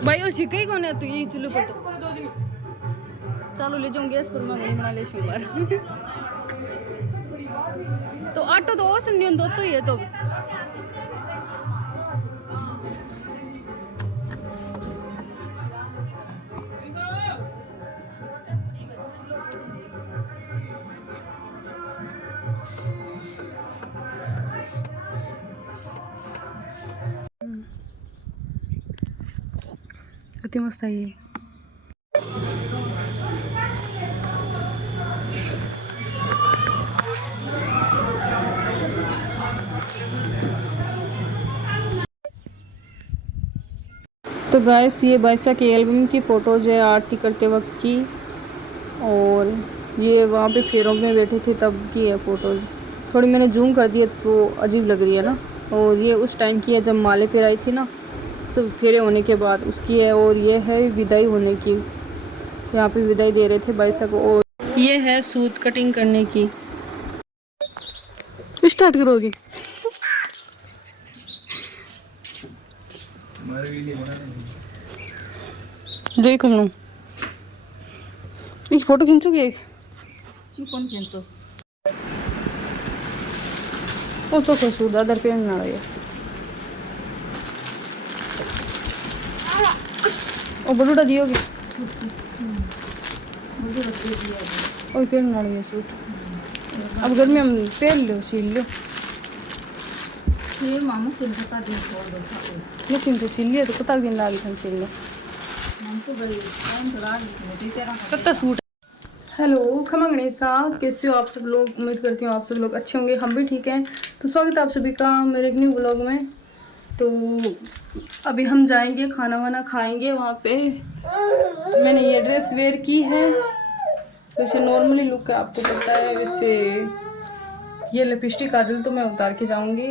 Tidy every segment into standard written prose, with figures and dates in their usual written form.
भाई वो शिकाई कौन है तू ये चुल्लू पर चालू ले जाऊँ गैस पर मैं बना ले शुगर तो आटो तो और सुनियो दो तो ये तो अति मस्त है ये। तो गाइस ये बाइसा के एल्बम की फ़ोटोज़ है आरती करते वक्त की, और ये वहाँ पे फेरों में बैठे थे तब की है फ़ोटोज़। थोड़ी मैंने जूम कर दिया तो अजीब लग रही है ना। और ये उस टाइम की है जब माले पे आई थी ना, सब फेरे होने के बाद उसकी है। और ये है विदाई होने की, यहाँ पे विदाई दे रहे थे बाइसा को। और ये है सूत कटिंग करने की। स्टार्ट करोगे? जो ही कर लूँ एक फोटो खींचोगे? एक कौन खींचो? ओ तो कोई सूट अदर पे ना रही है। ओ बड़ूटा दियोगे? ओ पहन ना रही है सूट। अब घर में हम पहन लो, सिल लो। ये मामू सिल बता दिन छोड़ दो था। लेकिन तो सिल लिया तो कितना दिन लागी था सिल लो। हम तो भाई टाइम तो लागी मोटी तेरा कितना सूट। हेलो खमंगणी सा, कैसे हो आप सब लोग? उम्मीद करती हूँ आप सब लोग अच्छे होंगे, हम भी ठीक हैं। तो स्वागत है आप सभी का मेरे एक न्यू व्लॉग में। तो अभी हम जाएंगे, खाना वाना खाएंगे। वहाँ पे मैंने ये ड्रेस वेयर की है। वैसे नॉर्मली लुक है, आपको पता है। वैसे ये लिपस्टिक काजल तो मैं उतार के जाऊँगी।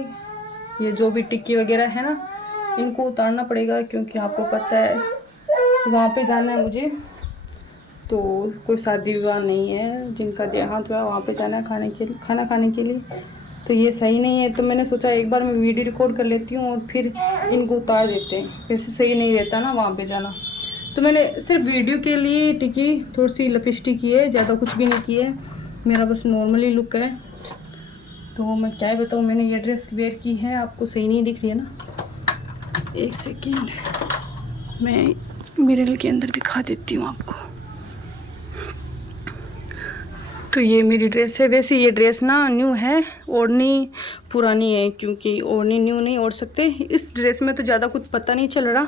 ये जो भी टिक्की वगैरह है ना, इनको उतारना पड़ेगा, क्योंकि आपको पता है वहाँ पे जाना है मुझे। तो कोई शादी विवाह नहीं है, जिनका देहांत हुआ वहाँ पे जाना है खाना खाने के लिए। तो ये सही नहीं है, तो मैंने सोचा एक बार मैं वीडियो रिकॉर्ड कर लेती हूँ और फिर इनको उतार देते हैं। वैसे सही नहीं रहता ना वहाँ पे जाना। तो मैंने सिर्फ वीडियो के लिए टिकी थोड़ी सी लिपस्टिक की है, ज़्यादा कुछ भी नहीं की है। मेरा बस नॉर्मली लुक है। तो मैं क्या बताऊँ, मैंने ये ड्रेस वेयर की है। आपको सही नहीं दिख रही है ना? एक सेकेंड, मैं मिरर के अंदर दिखा देती हूँ आपको। तो ये मेरी ड्रेस है। वैसे ये ड्रेस ना न्यू है, ओढ़नी पुरानी है, क्योंकि ओढ़नी न्यू नहीं ओढ़ सकते। इस ड्रेस में तो ज़्यादा कुछ पता नहीं चल रहा,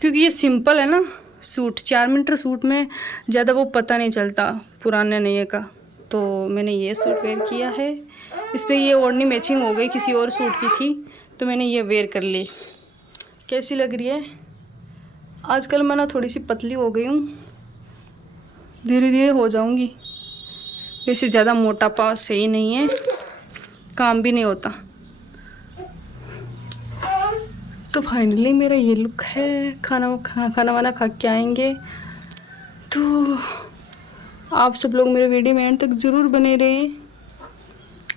क्योंकि ये सिंपल है ना सूट। 4 मीटर सूट में ज़्यादा वो पता नहीं चलता पुराने नए का। तो मैंने ये सूट वेयर किया है। इस पर ये ओढ़नी मैचिंग हो गई, किसी और सूट की थी तो मैंने ये वेयर कर ली। कैसी लग रही है? आजकल मैं ना थोड़ी सी पतली हो गई हूँ, धीरे धीरे हो जाऊँगी। वैसे ज़्यादा मोटापा सही नहीं है, काम भी नहीं होता। तो फाइनली मेरा ये लुक है। खाना वाना खा के आएंगे। तो आप सब लोग मेरे वीडियो में एंड तक ज़रूर बने रहिए।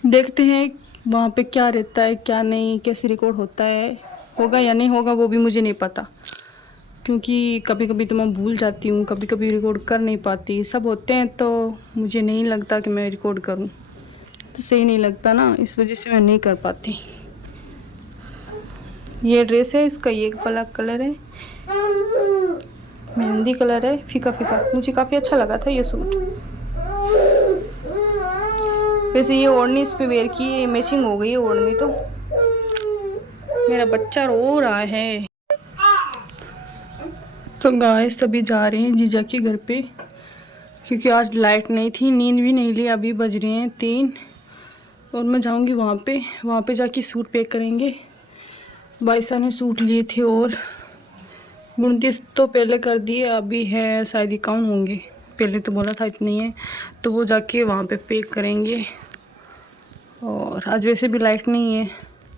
देखते हैं वहाँ पे क्या रहता है क्या नहीं, कैसे रिकॉर्ड होता है, होगा या नहीं होगा वो भी मुझे नहीं पता, क्योंकि कभी कभी तो मैं भूल जाती हूँ, कभी कभी रिकॉर्ड कर नहीं पाती। सब होते हैं तो मुझे नहीं लगता कि मैं रिकॉर्ड करूँ, तो सही नहीं लगता ना, इस वजह से मैं नहीं कर पाती। ये ड्रेस है, इसका ये ब्लैक कलर है, मेहंदी कलर है, फीका फीका। मुझे काफ़ी अच्छा लगा था ये सूट। वैसे ये ओढ़नी इस पे वेयर की, मैचिंग हो गई है ओढ़नी। तो मेरा बच्चा रो रहा है। तो गाइस सभी जा रहे हैं जीजा के घर पे, क्योंकि आज लाइट नहीं थी, नींद भी नहीं ली। अभी बज रहे हैं 3 और मैं जाऊंगी वहाँ पे जाके सूट पैक करेंगे। बाईसा ने सूट लिए थे और 29 तो पहले कर दिए, अभी है शायद 51 होंगे। पहले तो बोला था इतनी है, तो वो जाके वहाँ पे पे करेंगे। और आज वैसे भी लाइट नहीं है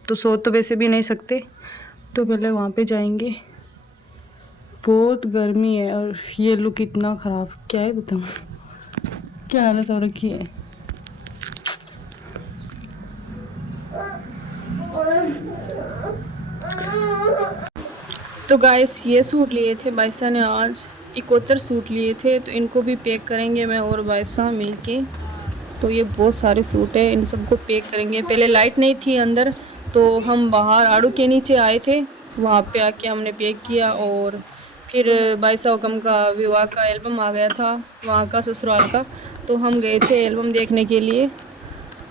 तो सो तो वैसे भी नहीं सकते, तो पहले वहाँ पे जाएंगे। बहुत गर्मी है और ये लुक इतना ख़राब, क्या है बताऊँ, क्या हालत हो रखी है। तो गाइस ये सूट लिए थे बाइसा ने आज, 71 सूट लिए थे, तो इनको भी पैक करेंगे मैं और बाइसा मिलके। तो ये बहुत सारे सूट है, इन सबको पैक करेंगे। पहले लाइट नहीं थी अंदर, तो हम बाहर आड़ू के नीचे आए थे, वहाँ पे आके हमने पैक किया। और फिर बाइसा हुकम का विवाह का एल्बम आ गया था, वहाँ का ससुराल का, तो हम गए थे एल्बम देखने के लिए।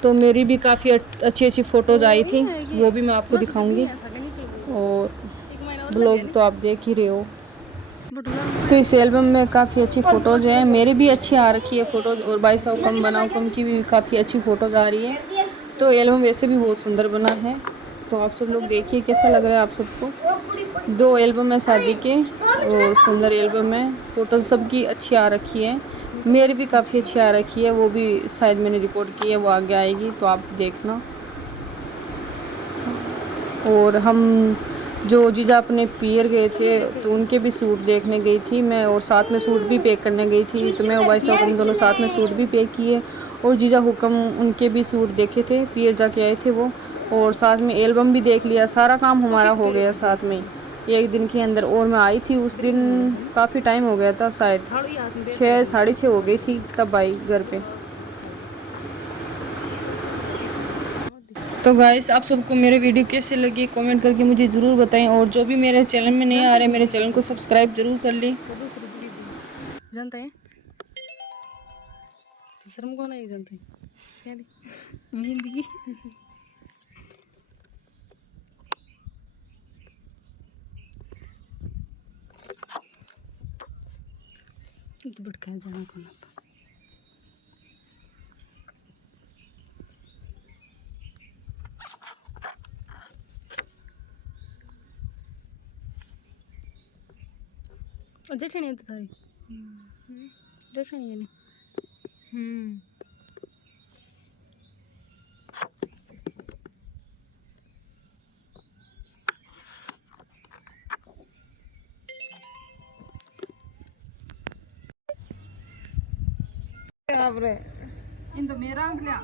तो मेरी भी काफ़ी अच्छी अच्छी फ़ोटोज़ आई थी, वो भी मैं आपको दिखाऊंगी। और ब्लॉग तो आप देख ही रहे हो। तो इस एल्बम में काफ़ी अच्छी फ़ोटोज़ हैं, मेरी भी अच्छी आ रखी है फ़ोटोज़, और बाइसा हुकम बना हुकम की भी काफ़ी अच्छी फ़ोटोज़ आ रही है। तो एल्बम वैसे भी बहुत सुंदर बना है, तो आप सब लोग देखिए कैसा लग रहा है आप सबको। 2 एल्बम है शादी के, और सुंदर एल्बम है, फ़ोटो सबकी अच्छी आ रखी है, मेरी भी काफ़ी अच्छी आ रखी है। वो भी शायद मैंने रिकॉर्ड की है, वो आगे आएगी तो आप देखना। और हम जो जीजा अपने पियर गए थे, तो उनके भी सूट देखने गई थी मैं, और साथ में सूट भी पैक करने गई थी। तो मैं और भाई साहब हम दोनों साथ में सूट भी पैक किए, और जीजा हुक्म उनके भी सूट देखे थे, पियर जाके आए थे वो, और साथ में एल्बम भी देख लिया। सारा काम हमारा हो गया साथ में एक दिन के अंदर। और मैं आई थी उस दिन काफ़ी टाइम हो गया था, शायद 6 साढ़े 6 हो गई थी तब आई घर पे। तो गाइस आप सबको मेरे वीडियो कैसे लगी कमेंट करके मुझे ज़रूर बताएं, और जो भी मेरे चैनल में नहीं आ रहे मेरे चैनल को सब्सक्राइब जरूर कर लें। जानते हैं शर्म को नहीं जानते मेहंदी तो भटका जाना को ना और जठनी है तो सारी जठनी है नहीं आपरे इन तो मेरा अंगलिया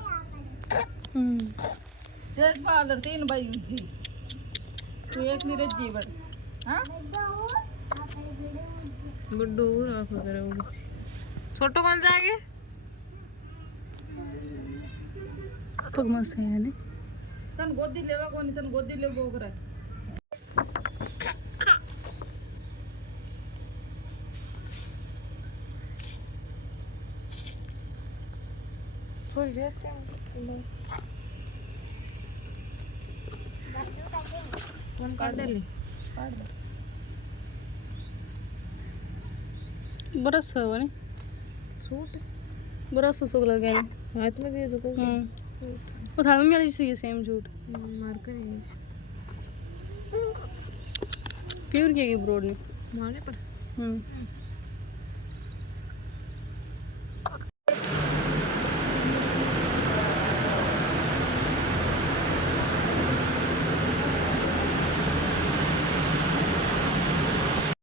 एक फादर 3 भाई जी तो एक नीरज जीवन हां गुड्डू आप वगैरह होगी छोटो कौन सा आगे पगमस है ने तन गोदी लेवा कोनी तन गोदी ले बोकरा छोड़ दे कौन काट दे ले काट दे बरस है वो सूट बरस सुख लगे हैं हाथ में दे जो वो थाल में वाली सही सेम झूठ मार कर नहीं प्योर किया ब्रोड ने मारने पर